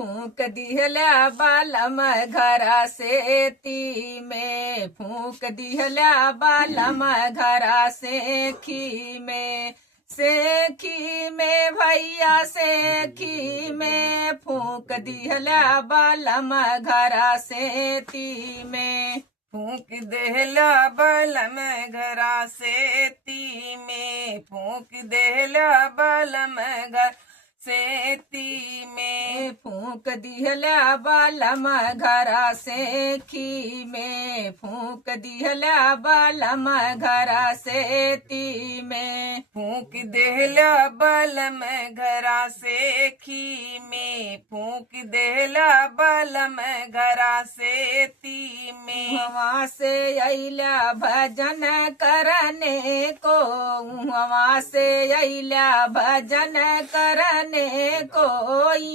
फूक दिहला बालम घरा से ती में, फूक दिहला बालम घरा से खी में, सेखी में भैया सेखी में, फूक दिहला बालम घरा से ती में, फूक देहला बलम घरा से ती में, फूक देहला बलम घर से ती में, फूक दिहला बालम घरा से खी में, फूक दिहला बालम घरा से ती में, फूक देहला बलम घरा से खी में, फूक देहला बलम घरा से ती में, वहाँ से अइला भजन करने को, वहाँ से अइला भजन करने को,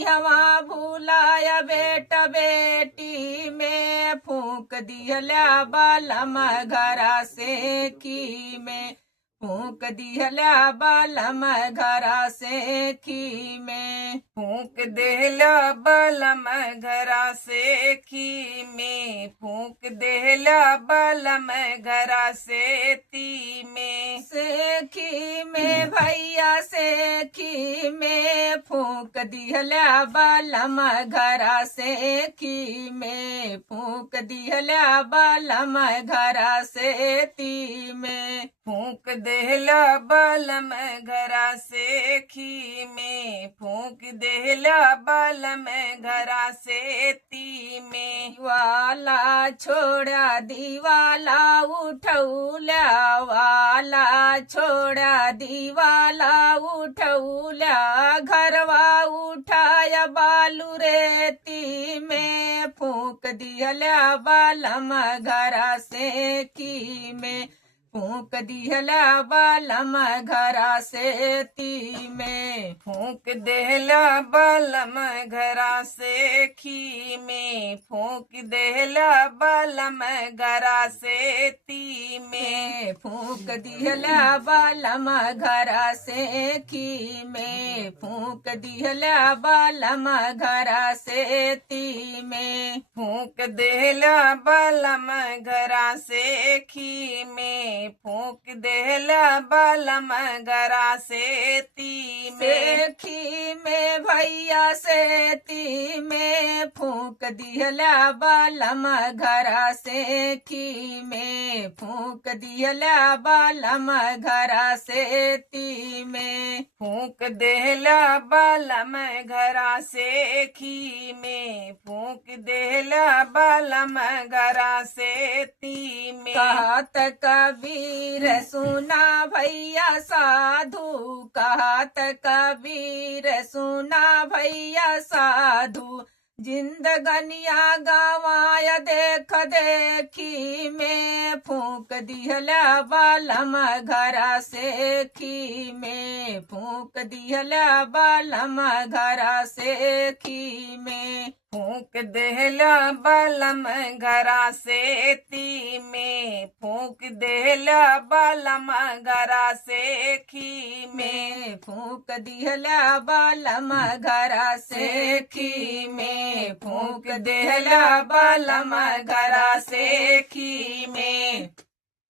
हवा भूलाया बेटा बेटी में, फूक दिहला बालम घरा से की में, फूक दिहला बालम घरा से की में, फूक देहला बलम घरा से खी में, फूक देहला बलम घरा से ती में, सेखी में भैया सेखी में, फूक दिहला बालम घरा से की में, फूक दिहला बालम घरा से ती में, फूक देहला बलम घरा से खी में, फूक देहला बलम घरा से ती में, वाला छोड़ा दीवाला उठौला, वाला छोड़ा दीवाला उठौला, घरवा उठाया बालू रेती में, फूक दिहला बालम घरा से की में, फूक दिहला बालम घरा से ती में, फूक देहला बलम घरा से खी में, फूक देहला बलम घरा से ती में, फूक दिहला बालम घरा से की में, फूक दिहला बालम घरा से ती में, फूक देहला बलम घरा से खी में, फूक देहला बलम घरा से ती में, सेखी में भैया से ती में, फूक दिहला बालम घरा से की में, फूक दिहला बालम घरा से ती में, फूक देहला बलम घरा से खी में, फूक देहला बलम घरा से ती में, कहत कबीर सुना भैया साधु, कहत कबीर सुना भैया साधु, जिंदगनिया गवाया देख देखी में, फूक दिहला बालम घरा से की में, फूक दिहला बालम घरा से की में, फूक देहला बलम घरा से ती में, फूक देहला बलम घरा से खी में, फूक दिहला बालम घरा से की में, फूक दिहला बालम घरा से की में।